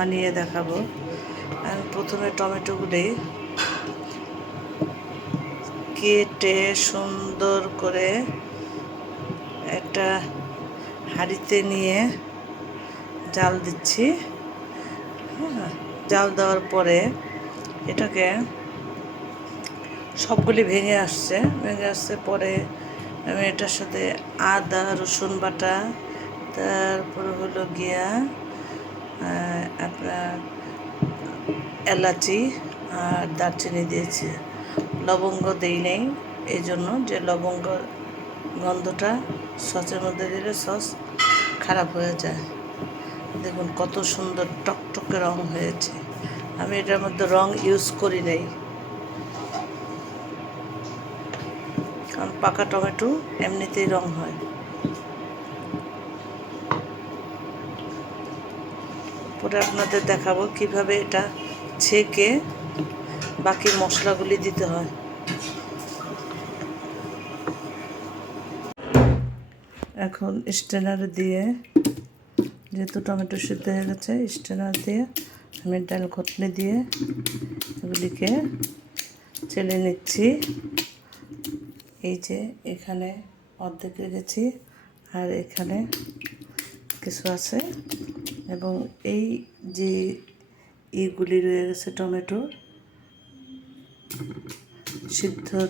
বানিয়ে দেখাবো। আমি প্রথমে টমেটোগুলি কেটে সুন্দর করে একটা হাঁড়িতে নিয়ে জাল দিচ্ছি। জাল দেওয়ার পরে এটাকে সবগুলি ভেঙে আসছে পরে আমি এটার সাথে আদা রসুন বাটা, তারপরে হলো গিয়া আপনার এলাচি আর দারচিনি দিয়েছি। লবঙ্গ দেই নেই এই জন্য যে লবঙ্গ গন্ধটা সসের মধ্যে দিলে সস খারাপ হয়ে যায়। দেখুন কত সুন্দর টকটকে রং হয়েছে। আমি এটার মধ্যে রং ইউজ করি নাই, কারণ পাকা টমেটো এমনিতেই রং হয়। পরে আপনাদের দেখাবো কিভাবে এটা ছেঁকে বাকি মশলাগুলি দিতে হয়। এখন স্ট্রেনার দিয়ে, যেহেতু টমেটো সিদ্ধ হয়ে গেছে, স্ট্রেনার দিয়ে আমি ডাল ঘুটনি দিয়ে এগুলিকে চেলে নিচ্ছি। এই যে এখানে অর্ধেক রেখেছি আর এখানে কিছু আছে, এবং এই যে ইগুলি রয়ে গেছে টমেটোর সিদ্ধর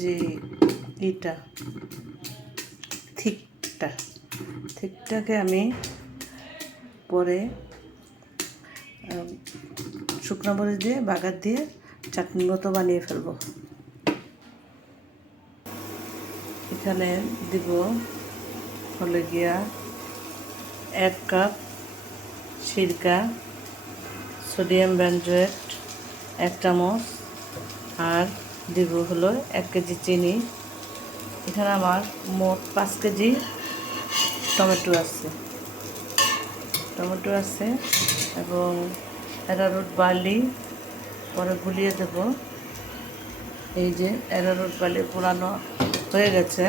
যে থিকটাকে আমি পরে শুকনো মরিচ দিয়ে বাগার দিয়ে চাটনির মতো বানিয়ে ফেলবো। এখানে দিব হলে গিয়া 1 কাপ সিরকা, সোডিয়াম বেনজোয়েট 1 চামচ, আর দিব হলো 1 কেজি চিনি। এখানে আমার মোট 5 কেজি টমেটো আছে এবং অ্যারারুট বার্লি পরে গুলিয়ে দেব। এই যে অ্যারারুট বার্লি পোড়ানো হয়ে গেছে,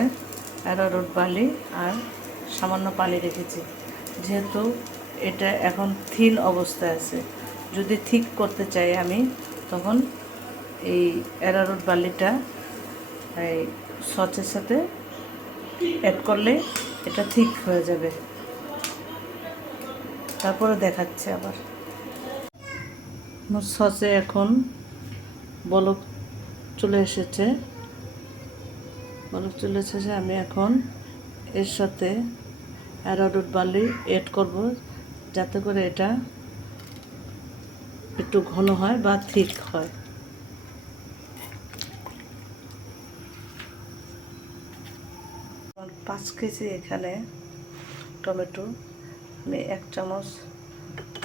অ্যারারুট বার্লি আর সামান্য পানি রেখেছি। যেহেতু এটা এখন থিন অবস্থায় আছে, যদি ঠিক করতে চাই আমি, তখন এই অ্যারারুট বার্লিটা এই সসের সাথে অ্যাড করলে এটা ঠিক হয়ে যাবে। তারপরে দেখাচ্ছে আবার। আমার সসে এখন বলক চলে এসেছে। আমি এখন এর সাথে অ্যারারুট বার্লি অ্যাড করব, যাতে করে এটা একটু ঘন হয় বা ঠিক হয়। আমার 5 কেজি এখানে টমেটো, আমি 1 চামচ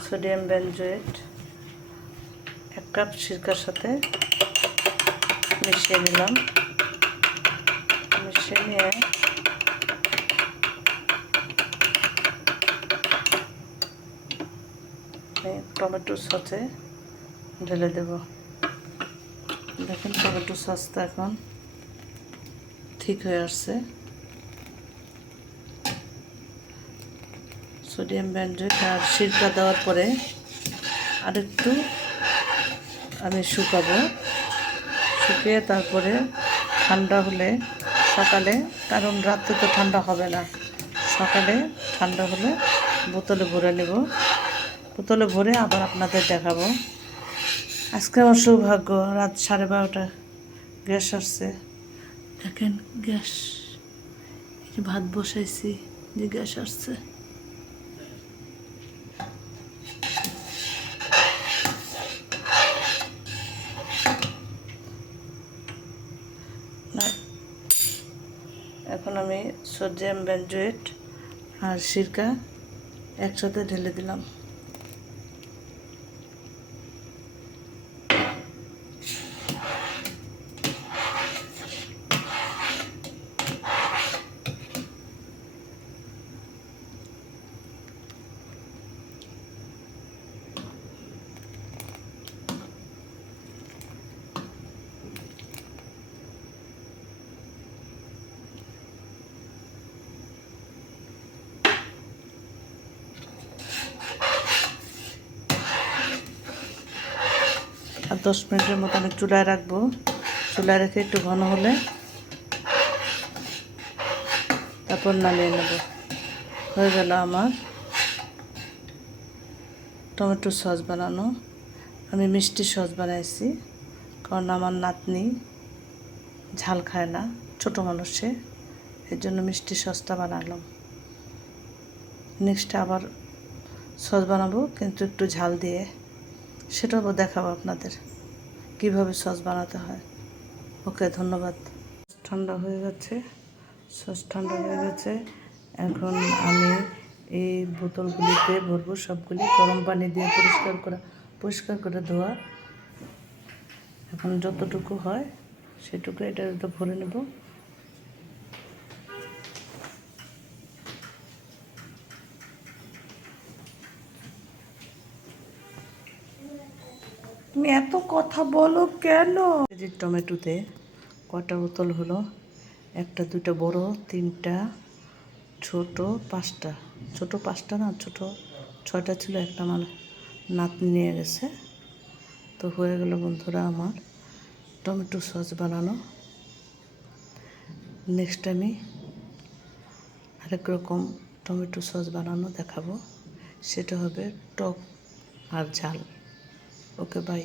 সোডিয়াম বেনজোয়েট 1 কাপ সিরকার সাথে মিশিয়ে নিলাম। মিশিয়ে নিয়ে টমেটো সসে ঢেলে দেব। দেখুন টমেটো সসটা এখন ঠিক হয়ে আসছে। সোডিয়াম বেনজোয়েট আর সিরকা দেওয়ার পরে আরেকটু আমি শুকিয়ে তারপরে ঠান্ডা হলে সকালে, কারণ রাতে তো ঠান্ডা হবে না, সকালে ঠান্ডা হলে বোতলে ভরে নেব। বোতলে ভরে আবার আপনাদের দেখাবো। আজকে আমার সৌভাগ্য, রাত 12:30 গ্যাস আসছে। দেখেন গ্যাস, ভাত বসাইছি যে গ্যাস আসছে। এখন আমি সোডিয়াম বেনজোয়েট আর সিরকা একসাথে ঢেলে দিলাম। আর 10 মিনিটের মতো আমি চুলায় রাখবো। চুলায় রেখে একটু ঘন হলে তারপর নামিয়ে নেব। হয়ে গেল আমার টমেটো সস বানানো। আমি মিষ্টি সস বানাইছি, কারণ আমার নাতনি ঝাল খায় না, ছোটো মানুষে, এর জন্য মিষ্টি সসটা বানালাম। নেক্সট আবার সস বানাবো, কিন্তু একটু ঝাল দিয়ে, সেটাও দেখাবো আপনাদের কিভাবে সস বানাতে হয়। ওকে, ধন্যবাদ। ঠান্ডা হয়ে গেছে, সস ঠান্ডা হয়ে গেছে। এখন আমি এই বোতলগুলিতে ভরবো, সবগুলি গরম পানি দিয়ে পরিষ্কার করে ধোয়া। এখন যতটুকু হয় সেটুকু এটা ভরে নেব। তুমি এত কথা বলো কেন? যে টমেটোতে কটা বোতল হলো? একটা, দুটো বড়, তিনটা ছোট, পাঁচটা। ছোট পাঁচটা না, ছোট 6টা ছিল, একটা আমার নাতনি নিয়ে গেছে। তো হয়ে গেল বন্ধুরা আমার টমেটো সস বানানো। নেক্সট আমি আরেক রকম টমেটো সস বানানো দেখাবো, সেটা হবে টক আর ঝাল। ওকে, বাই।